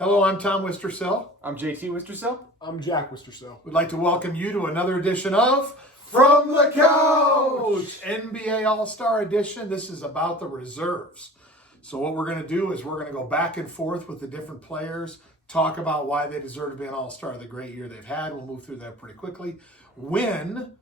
Hello, I'm Tom Wistersill. I'm JT Wistersill. I'm Jack Wistersill. We'd like to welcome you to another edition of From the Couch, NBA All-Star Edition. This is about the reserves. So what we're going to do is we're going to go back and forth with the different players, talk about why they deserve to be an All-Star, the great year they've had. We'll move through that pretty quickly. When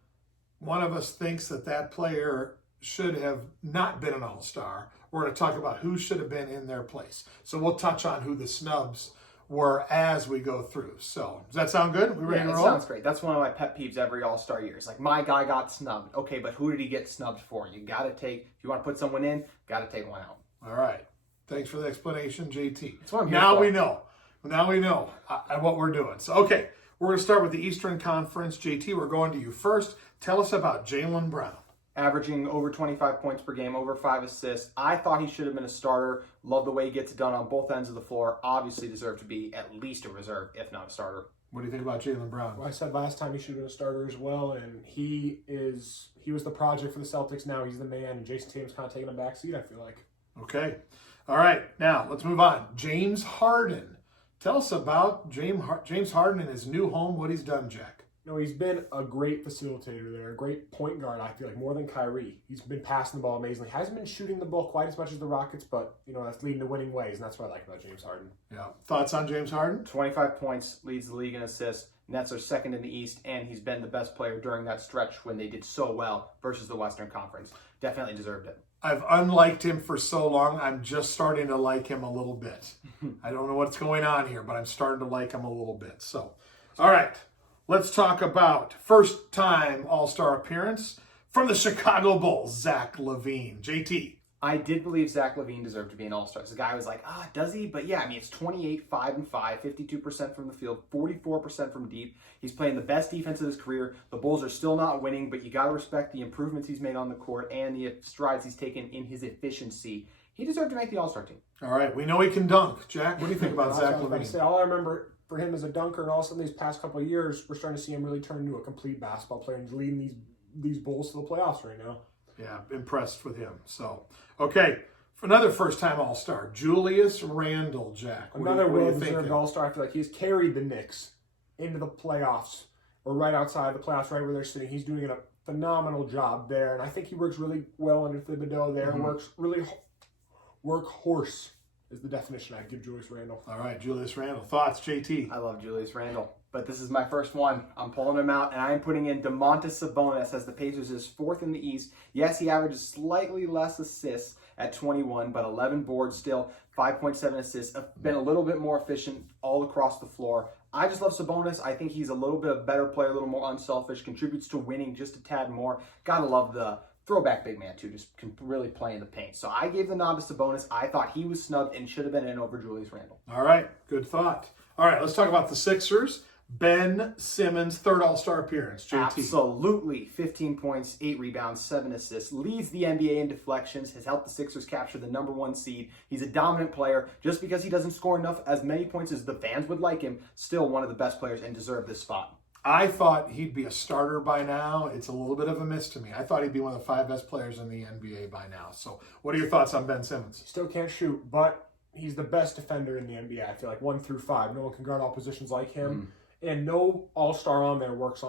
one of us thinks that that player should have not been an All-Star, we're going to talk about who should have been in their place. So we'll touch on who the snubs were as we go through. So does that sound good? We ready to roll? Sounds great. That's one of my pet peeves every All-Star year. It's like, my guy got snubbed. Okay, but who did he get snubbed for? You got to take, if you want to put someone in, got to take one out. All right. Thanks for the explanation, JT. That's what I'm here now for. we know. Now we know what we're doing. So, okay, we're going to start with the Eastern Conference. JT, we're going to you first. Tell us about Jaylen Brown. Averaging over 25 points per game, over 5 assists. I thought he should have been a starter. Love the way he gets it done on both ends of the floor. Obviously deserved to be at least a reserve, if not a starter. What do you think about Jaylen Brown? Well, I said last time he should have been a starter as well, and he was the project for the Celtics. Now he's the man, and Jason Tatum's kind of taking a back seat, I feel like. Okay. All right. Now, let's move on. James Harden. Tell us about James Harden and his new home, what he's done, Jack. No, he's been a great facilitator there, a great point guard, I feel like, more than Kyrie. He's been passing the ball amazingly. Hasn't been shooting the ball quite as much as the Rockets, but, that's leading to winning ways, and that's what I like about James Harden. Yeah. Thoughts on James Harden? 25 points, leads the league in assists. Nets are second in the East, and he's been the best player during that stretch when they did so well versus the Western Conference. Definitely deserved it. I've unliked him for so long, I'm just starting to like him a little bit. I don't know what's going on here, but I'm starting to like him a little bit. So, all right. Let's talk about first-time All-Star appearance from the Chicago Bulls, Zach LaVine. JT. I did believe Zach LaVine deserved to be an All-Star. The guy was like, does he? But yeah, it's 28, 5 and 5, 52% from the field, 44% from deep. He's playing the best defense of his career. The Bulls are still not winning, but you got to respect the improvements he's made on the court and the strides he's taken in his efficiency. He deserved to make the All-Star team. All right, we know he can dunk. Jack, what do you think about Well, Zach I was about to LaVine? say, all I remember for him as a dunker, and all of a sudden these past couple of years, we're starting to see him really turn into a complete basketball player and leading these Bulls to the playoffs right now. Yeah, impressed with him. So, okay, for another first-time All-Star, Julius Randle, Jack. Another what are you well-deserved thinking? All-Star. I feel like he's carried the Knicks into the playoffs, or right outside the playoffs, right where they're sitting. He's doing a phenomenal job there, and I think he works really well under Thibodeau there. Works really workhorse is the definition I'd give Julius Randle. All right, Julius Randle. Thoughts, JT? I love Julius Randle, but this is my first one. I'm pulling him out, and I'm putting in Domantas Sabonis as the Pacers is fourth in the East. Yes, he averages slightly less assists at 21, but 11 boards still, 5.7 assists. Been a little bit more efficient all across the floor. I just love Sabonis. I think he's a little bit of a better player, a little more unselfish, contributes to winning just a tad more. Gotta love the throwback big man, too, just can really play in the paint. So I gave the nod to Sabonis. I thought he was snubbed and should have been in over Julius Randle. All right, good thought. All right, let's talk about the Sixers. Ben Simmons, third All-Star appearance. JT. Absolutely. 15 points, 8 rebounds, 7 assists. Leads the NBA in deflections. Has helped the Sixers capture the #1 seed. He's a dominant player. Just because he doesn't score enough as many points as the fans would like him, still one of the best players and deserved this spot. I thought he'd be a starter by now. It's a little bit of a miss to me. I thought he'd be one of the 5 best players in the NBA by now. So what are your thoughts on Ben Simmons? Still can't shoot, but he's the best defender in the NBA. I feel like 1 through 5. No one can guard all positions like him. And no All-Star on there works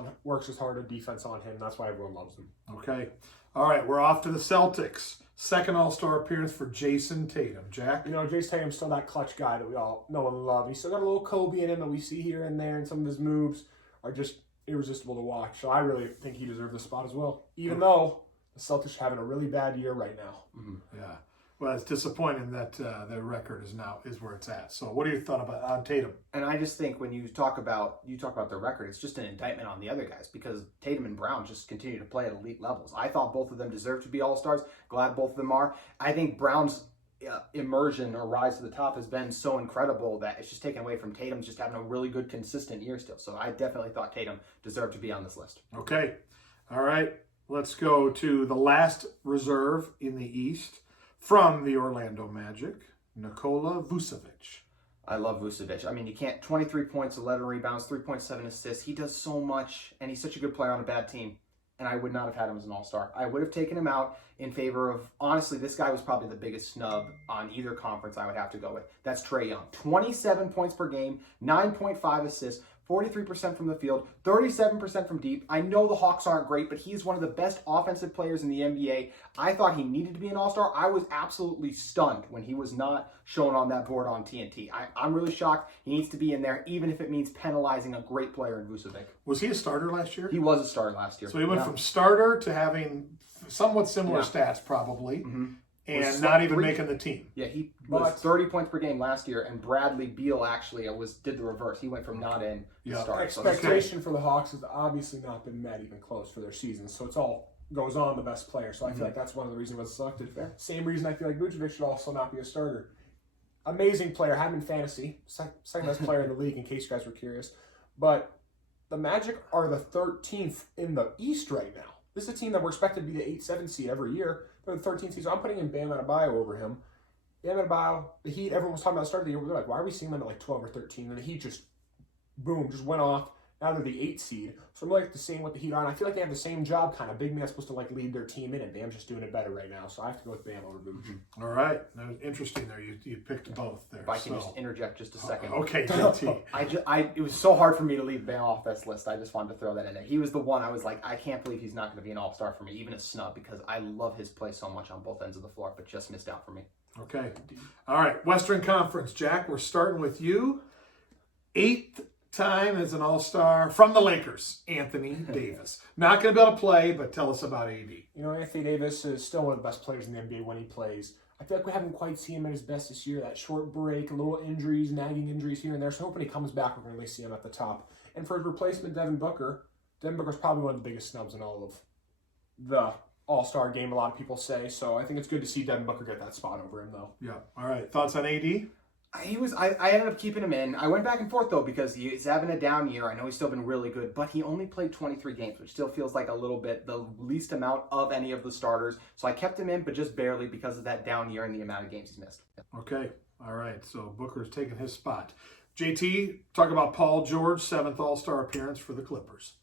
as hard a defense on him. That's why everyone loves him. Okay. All right, we're off to the Celtics. Second All-Star appearance for Jason Tatum. Jack? Jason Tatum's still that clutch guy that we all know and love. He's still got a little Kobe in him that we see here and there, and some of his moves are just irresistible to watch. So I really think he deserves the spot as well, even though the Celtics are having a really bad year right now. Yeah. Well, it's disappointing that their record is where it's at. So what are your thoughts on Tatum? And I just think when you talk about their record, it's just an indictment on the other guys because Tatum and Brown just continue to play at elite levels. I thought both of them deserved to be All-Stars. Glad both of them are. I think Brown's immersion or rise to the top has been so incredible that it's just taken away from Tatum's just having a really good, consistent year still. So I definitely thought Tatum deserved to be on this list. Okay. All right. Let's go to the last reserve in the East from the Orlando Magic, Nikola Vucevic. I love Vucevic. I mean, you can't, 23 points, 11 rebounds, 3.7 assists. He does so much, and he's such a good player on a bad team. and I would not have had him as an all-star. I would have taken him out in favor of, honestly, this guy was probably the biggest snub on either conference I would have to go with. That's Trae Young. 27 points per game, 9.5 assists, 43% from the field, 37% from deep. I know the Hawks aren't great, but he's one of the best offensive players in the NBA. I thought he needed to be an all-star. I was absolutely stunned when he was not shown on that board on TNT. I'm really shocked. He needs to be in there, even if it means penalizing a great player in Vucevic. Was he a starter last year? He was a starter last year. So he went from starter to having somewhat similar stats, probably, and not even making the team. Yeah, he was 30 points per game last year, and Bradley Beal actually did the reverse. He went from not in to start. Expectation for the Hawks has obviously not been met even close for their season, so it's all goes on the best player. So I feel like that's one of the reasons he was selected. Same reason I feel like Vucevic should also not be a starter. Amazing player, had him in fantasy, second best player in the league, in case you guys were curious. But the Magic are the 13th in the East right now. This is a team that we're expected to be the 8-7 seed every year. They're the 13th seed, so I'm putting in Bam Adebayo over him. Bam Adebayo, the Heat, everyone was talking about the start of the year. They're like, why are we seeing them at like 12 or 13? And the Heat just, boom, just went off. Now they're the 8th seed. So I'm like the same with the Heat on. I feel like they have the same job, kind of. Big man's supposed to like lead their team in, and Bam's just doing it better right now. So I have to go with Bam over Vooch. All right. That was interesting there. You picked both there. If I can just interject just a second. Okay, JT. It was so hard for me to leave Bam off this list. I just wanted to throw that in there. He was the one I was like, I can't believe he's not going to be an all-star for me, even a snub, because I love his play so much on both ends of the floor, but just missed out for me. Okay. All right. Western Conference, Jack, we're starting with you. 8th time as an all-star from the Lakers, Anthony Davis. Not going to be able to play, but tell us about AD. You know, Anthony Davis is still one of the best players in the NBA when he plays. I feel like we haven't quite seen him at his best this year. That short break, little injuries, nagging injuries here and there. So hoping he comes back, we're going to really see him at the top. And for his replacement, Devin Booker's probably one of the biggest snubs in all of the all-star game, a lot of people say. So I think it's good to see Devin Booker get that spot over him, though. Yeah. All right. Thoughts on AD? I ended up keeping him in. I went back and forth, though, because he's having a down year. I know he's still been really good, but he only played 23 games, which still feels like a little bit the least amount of any of the starters. So I kept him in, but just barely because of that down year and the amount of games he's missed. Okay. All right. So Booker's taking his spot. JT, talk about Paul George, 7th All-Star appearance for the Clippers.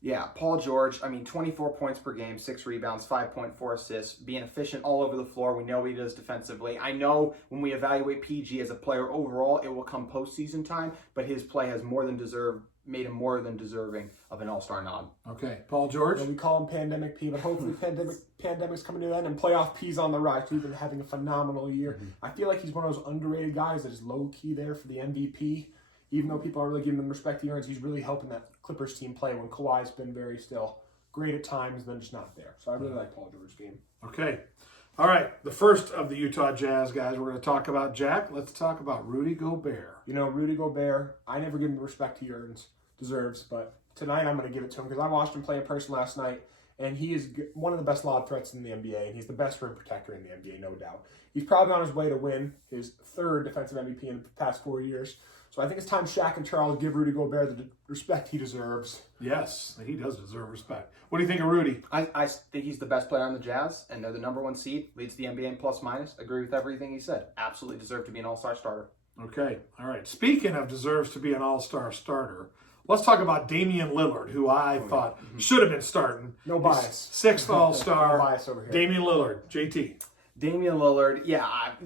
Yeah, Paul George, 24 points per game, 6 rebounds, 5.4 assists, being efficient all over the floor. We know what he does defensively. I know when we evaluate PG as a player overall, it will come postseason time, but his play has made him more than deserving of an all-star nod. Okay, Paul George. We call him Pandemic P, but hopefully pandemic's coming to an end and playoff P's on the rise. He's been having a phenomenal year. I feel like he's one of those underrated guys that is low-key there for the MVP. Even though people aren't really giving him the respect he earns, he's really helping that Clippers team play when Kawhi's been very still great at times, then just not there. So I really like Paul George's game. Okay. All right. The first of the Utah Jazz guys we're going to talk about, Jack. Let's talk about Rudy Gobert. You know, Rudy Gobert, I never give him the respect he deserves, but tonight I'm going to give it to him because I watched him play in person last night, and he is one of the best lob threats in the NBA, and he's the best rim protector in the NBA, no doubt. He's probably on his way to win his 3rd defensive MVP in the past 4 years. So I think it's time Shaq and Charles give Rudy Gobert the respect he deserves. Yes, he does deserve respect. What do you think of Rudy? I think he's the best player on the Jazz, and they're the number 1 seed, leads the NBA in plus-minus. Agree with everything he said. Absolutely deserve to be an all-star starter. Okay, all right. Speaking of deserves to be an all-star starter, let's talk about Damian Lillard, who I thought should have been starting. No bias. 6th All-Star. No bias over here. Damian Lillard, JT. Damian Lillard,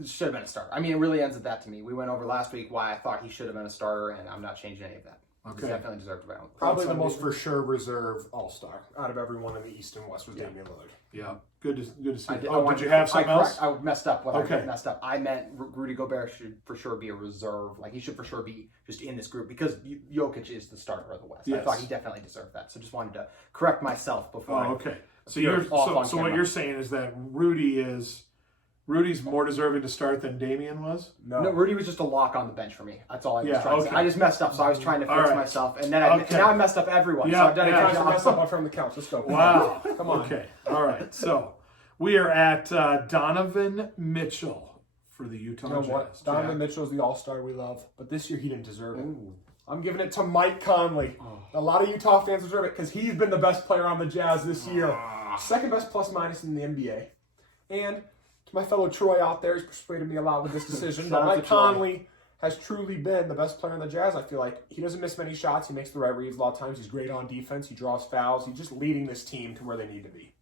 should have been a starter. It really ends at that to me. We went over last week why I thought he should have been a starter, and I'm not changing any of that. Okay. He definitely deserved to be on. Probably the most for sure reserve all-star out of everyone in the East and West was Damian Lillard. Yeah, good to see. Did you have something else? I messed up. Okay. I messed up. I meant Rudy Gobert should for sure be a reserve. Like, he should for sure be just in this group because Jokic is the starter of the West. Yes. I thought he definitely deserved that. So just wanted to correct myself before. Okay. So what you're saying is that Rudy's more deserving to start than Damian was? No, Rudy was just a lock on the bench for me. That's all I was trying to say. I just messed up, so I was trying to fix myself, and then now I messed up everyone. Yeah, so I've done a good job. Mess up from the couch. Let's go. Wow. Come on. Okay. All right. So we are at Donovan Mitchell for the Utah Jazz. Donovan Mitchell's the all-star we love, but this year he didn't deserve it. I'm giving it to Mike Conley. A lot of Utah fans deserve it because he's been the best player on the Jazz this year. 2nd best plus-minus in the NBA. And to my fellow Troy out there, he's persuaded me a lot with this decision. But Mike Conley has truly been the best player in the Jazz. I feel like he doesn't miss many shots. He makes the right reads a lot of times. He's great on defense. He draws fouls. He's just leading this team to where they need to be.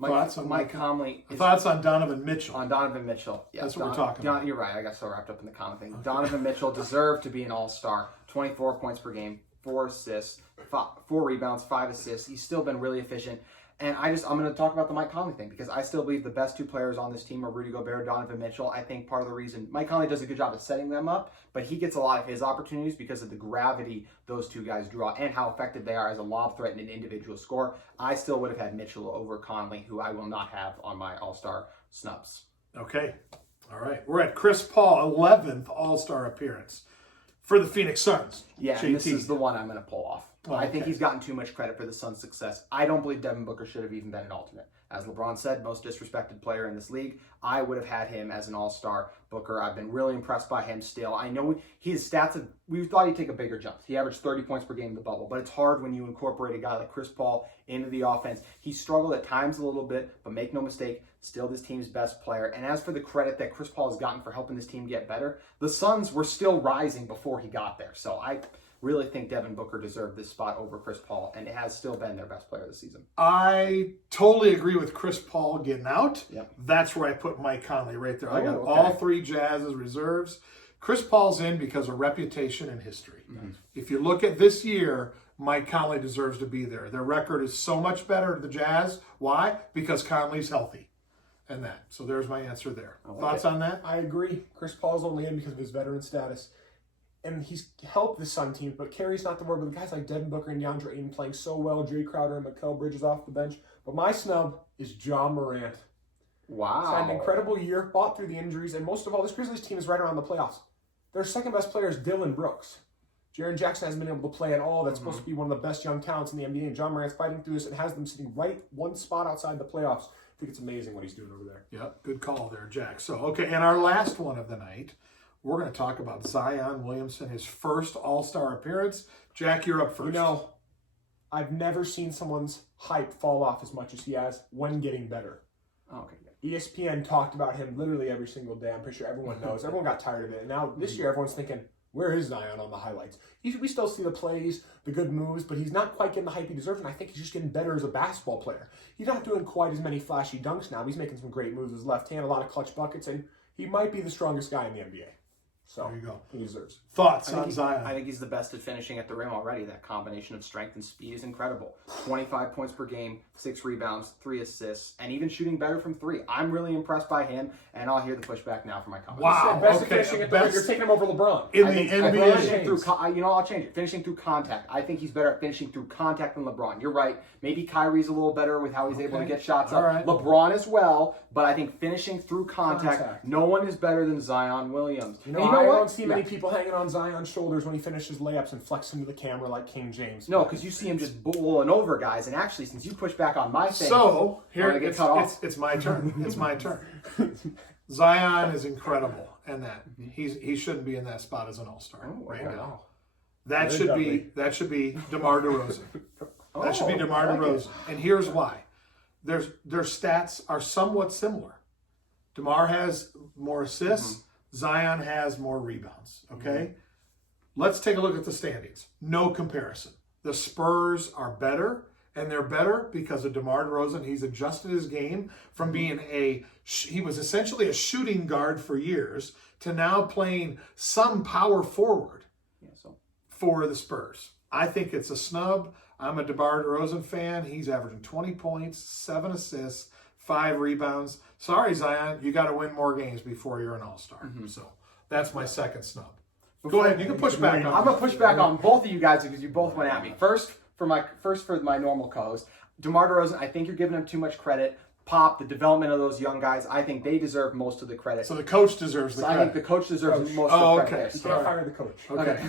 Thoughts on Mike Conley. Thoughts on Donovan Mitchell? On Donovan Mitchell. Yeah, That's what we're talking about. You're right. I got so wrapped up in the Conley thing. Okay. Donovan Mitchell deserved to be an all-star. 24 points per game, 4 assists, 4 rebounds, 5 assists. He's still been really efficient. And I'm going to talk about the Mike Conley thing because I still believe the best 2 players on this team are Rudy Gobert and Donovan Mitchell. I think part of the reason Mike Conley does a good job of setting them up, but he gets a lot of his opportunities because of the gravity those 2 guys draw and how effective they are as a lob threat and an individual scorer. I still would have had Mitchell over Conley, who I will not have on my all-star snubs. Okay. All right. We're at Chris Paul, 11th all-star appearance for the Phoenix Suns. Yeah, and this is the one I'm going to pull off. Oh, I think he's gotten too much credit for the Suns' success. I don't believe Devin Booker should have even been an alternate. As LeBron said, most disrespected player in this league. I would have had him as an all-star. Booker, I've been really impressed by him still. I know his stats, we thought he'd take a bigger jump. He averaged 30 points per game in the bubble, but it's hard when you incorporate a guy like Chris Paul into the offense. He struggled at times a little bit, but make no mistake, still this team's best player. And as for the credit that Chris Paul has gotten for helping this team get better, the Suns were still rising before he got there. So I really think Devin Booker deserved this spot over Chris Paul, and it has still been their best player this season. I totally agree with Chris Paul getting out. Yep. That's where I put Mike Conley right there. I got okay. all 3 Jazz's reserves. Chris Paul's in because of reputation and history. Mm-hmm. If you look at this year, Mike Conley deserves to be there. Their record is so much better the Jazz. Why? Because Conley's healthy. And that. So there's my answer there. Thoughts on that? I agree. Chris Paul's only in because of his veteran status. And he's helped the Sun team, but Carey's not the word. But the guys like Devin Booker and DeAndre Ayton playing so well, Jay Crowder and Mikal Bridges off the bench. But my snub is John Morant. Wow. He's had an incredible year, fought through the injuries, and most of all, this Grizzlies team is right around the playoffs. Their second best player is Dylan Brooks. Jaren Jackson hasn't been able to play at all. That's supposed to be one of the best young talents in the NBA, and John Morant's fighting through this and has them sitting right 1 spot outside the playoffs. I think it's amazing what he's doing over there. Yep, good call there, Jack. So, okay, and our last one of the night, we're going to talk about Zion Williamson, his first All-Star appearance. Jack, you're up first. You know, I've never seen someone's hype fall off as much as he has when getting better. Okay. ESPN talked about him literally every single day. I'm pretty sure everyone knows. Everyone got tired of it. And now this year, everyone's thinking, where is Zion on the highlights? We still see the plays, the good moves, but he's not quite getting the hype he deserves, and I think he's just getting better as a basketball player. He's not doing quite as many flashy dunks now. He's making some great moves with his left hand, a lot of clutch buckets, and he might be the strongest guy in the NBA. So there you go. He deserves. Thoughts on Zion? I think he's the best at finishing at the rim already. That combination of strength and speed is incredible. 25 points per game, 6 rebounds, 3 assists, and even shooting better from 3. I'm really impressed by him, and I'll hear the pushback now for my comment. Wow. Best at finishing at the rim. You're taking him over LeBron. In the NBA. I'll change it. Finishing through contact. I think he's better at finishing through contact than LeBron. You're right. Maybe Kyrie's a little better with how he's able to get shots up. Right. LeBron as well, but I think finishing through contact. No one is better than Zion Williams. You know I don't see many people hanging on Zion's shoulders when he finishes layups and flexing to the camera like King James. No, because you see him just bowling over guys. And actually, since you push back on my thing, so here it's my turn. It's my turn. Zion is incredible, and that he shouldn't be in that spot as an all-star right now. That should be DeMar DeRozan. That should be DeMar DeRozan, and here's why. Their stats are somewhat similar. DeMar has more assists. Zion has more rebounds, okay? Let's take a look at the standings. No comparison. The Spurs are better, and they're better because of DeMar DeRozan. He's adjusted his game from being he was essentially a shooting guard for years to now playing some power forward for the Spurs. I think it's a snub. I'm a DeMar DeRozan fan. He's averaging 20 points, 7 assists, 5 rebounds. Sorry, Zion, you got to win more games before you're an all-star. So that's my second snub. Go ahead. You can push back on. I'm gonna push back on both of you guys because you both went at me. First for my normal co-host, DeMar DeRozan. I think you're giving him too much credit. Pop, the development of those young guys, I think they deserve most of the credit. So the coach deserves the credit. I think the coach deserves most of the credit. You can't fire the coach. Okay.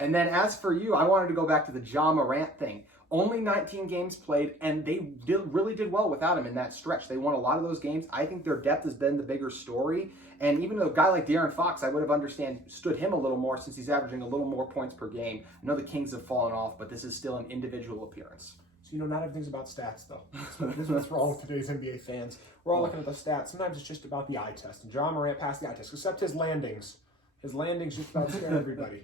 And then as for you, I wanted to go back to the Ja Morant thing. Only 19 games played, and they really did well without him in that stretch. They won a lot of those games. I think their depth has been the bigger story. And even a guy like De'Aaron Fox, I would have understood him a little more since he's averaging a little more points per game. I know the Kings have fallen off, but this is still an individual appearance. So, not everything's about stats, though. This is what's wrong with today's NBA fans. We're all looking at the stats. Sometimes it's just about the eye test. And Ja Morant passed the eye test, except his landings. His landings just about scare everybody.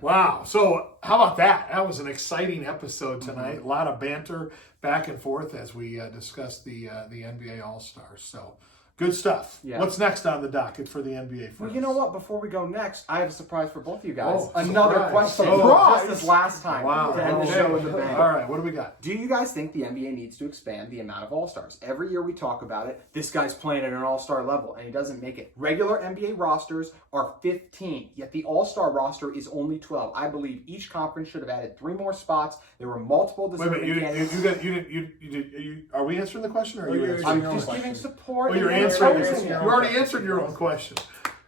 Wow. So how about that? That was an exciting episode tonight. A lot of banter back and forth as we discussed the NBA All-Stars. So good stuff. Yeah. What's next on the docket for the NBA? Well, you know what? Before we go next, I have a surprise for both of you guys. Oh, Another surprise. question. Surprise. Just this last time. Wow. To end the show in the bank. All right. What do we got? Do you guys think the NBA needs to expand the amount of All-Stars? Every year we talk about it. This guy's playing at an All-Star level, and he doesn't make it. Regular NBA rosters are 15, yet the All-Star roster is only 12. I believe each conference should have added 3 more spots. There were multiple Wait a deserving minute. candidates. Are we answering the question, or are Oh, you you're answering? I'm your own just question. giving support. Oh, you're and answering. focusing You on- already answered your own question.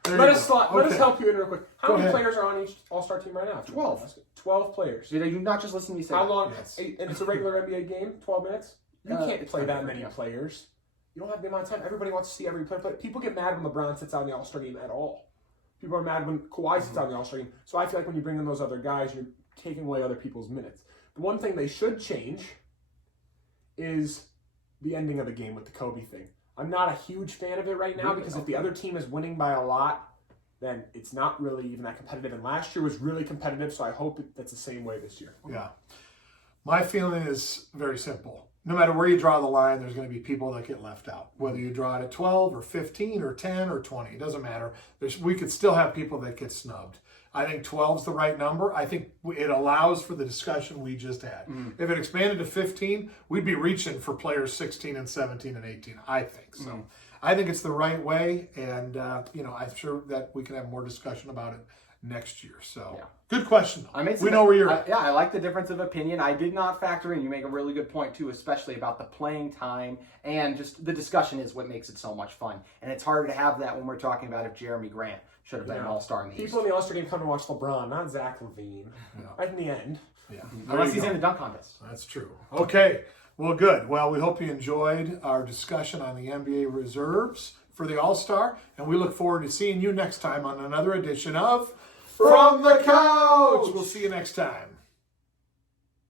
There Let you us go. let us Okay. help you in real quick. How Go many ahead. players are on each All-Star team right now? 12. 12 players. Did you not just listen to me say How that? long? Yes. And it's a regular NBA game, 12 minutes. You can't it's play not that different, many yeah. players. You don't have the amount of time. Everybody wants to see every player. But people get mad when LeBron sits out in the All-Star game at all. People are mad when Kawhi sits out in the All-Star game. So I feel like when you bring in those other guys, you're taking away other people's minutes. The one thing they should change is the ending of the game with the Kobe thing. I'm not a huge fan of it right now because if the other team is winning by a lot, then it's not really even that competitive. And last year was really competitive, so I hope that's the same way this year. Yeah. My feeling is very simple. No matter where you draw the line, there's going to be people that get left out. Whether you draw it at 12 or 15 or 10 or 20, it doesn't matter. We could still have people that get snubbed. I think 12 is the right number. I think it allows for the discussion we just had. If it expanded to 15, we'd be reaching for players 16 and 17 and 18, I think. So I think it's the right way, and I'm sure that we can have more discussion about it next year. So Yeah. good question, though. We We know where you're at. I like the difference of opinion. I did not factor in. You make a really good point too, especially about the playing time and just the discussion is what makes it so much fun. And it's harder to have that when we're talking about if Jeremy Grant should have been an All-Star in the East. People in the All-Star game come to watch LeBron, not Zach LaVine. Right in the end. Yeah. Unless he's in the dunk contest. That's true. Okay. Well, good. Well, we hope you enjoyed our discussion on the NBA reserves for the All-Star, and we look forward to seeing you next time on another edition of From the Couch. We'll see you next time.